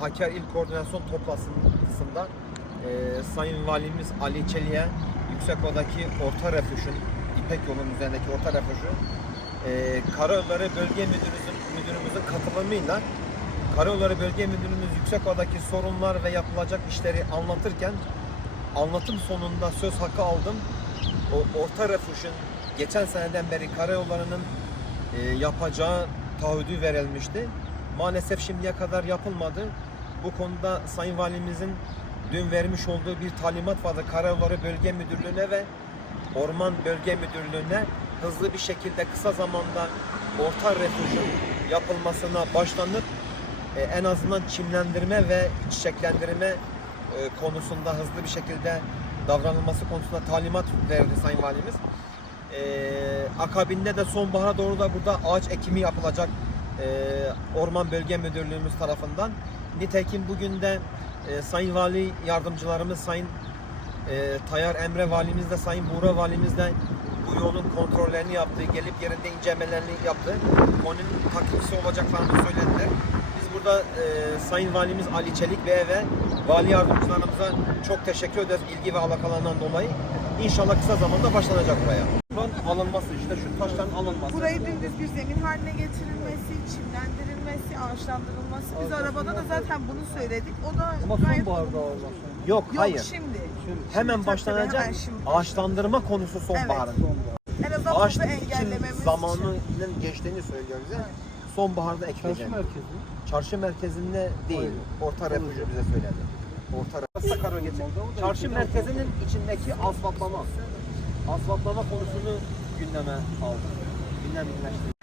Haker İl Koordinasyon toplantısında e, Sayın Valimiz Ali Çelik'e Yüksekova'daki orta refüjün, İpek yolunun üzerindeki orta refüjü e, Karayolları Bölge Müdürümüzün, müdürümüzün katılımıyla Karayolları Bölge Müdürümüz Yüksekova'daki sorunlar ve yapılacak işleri anlatırken anlatım sonunda söz hakkı aldım. O orta refüjün geçen seneden beri karayollarının e, yapacağı taahhüdü verilmişti. Maalesef şimdiye kadar yapılmadı. Bu konuda Sayın Valimizin dün vermiş olduğu bir talimat vardı. Karayolları Bölge Müdürlüğü'ne ve Orman Bölge Müdürlüğü'ne hızlı bir şekilde kısa zamanda orta refüjün yapılmasına başlanıp e, en azından çimlendirme ve çiçeklendirme e, konusunda hızlı bir şekilde davranılması konusunda talimat verdi Sayın Valimiz. E, akabinde de sonbahara doğru da burada ağaç ekimi yapılacak e, Orman Bölge Müdürlüğümüz tarafından. Nitekim bugün de e, Sayın Vali Yardımcılarımız Sayın e, Tayyar Emre Valimiz de Sayın Buğra Valimiz de bu yolun kontrollerini yaptı, gelip yerinde incelemelerini yaptı. Onun takipçisi olacaklarını söylediler. Biz burada e, Sayın Valimiz Ali Çelik Bey'e ve Vali Yardımcılarımıza çok teşekkür ederiz ilgi ve alakalarından dolayı. İnşallah kısa zamanda başlanacak buraya. Buranın alınması işte şu taşların alınması. Burayı dümdüz bir zemin haline getirilmesi, çimlendirilmesi, ağaçlandırılması. Biz arabada da zaten bunu söyledik. O da Ama gayet sonbaharda olmaz. Yok, Yok hayır. şimdi. Hemen Şimdi başlanacak. hemen şimdi. Ağaçlandırma konusu sonbaharın. En azından Ağaç bunu engellememiz için. zamanının geçtiğini söylüyor bize. Sonbaharda Çarşı ekleyeceğim. merkezi. Çarşı merkezinde değil. Hayır. Orta refüjü bize söyledi. Orta refüjü. Sakarya geçecek. Çarşı merkezinin içindeki asfaltlama. Asfaltlama konusunu gündeme aldı. Gündemleştirdi.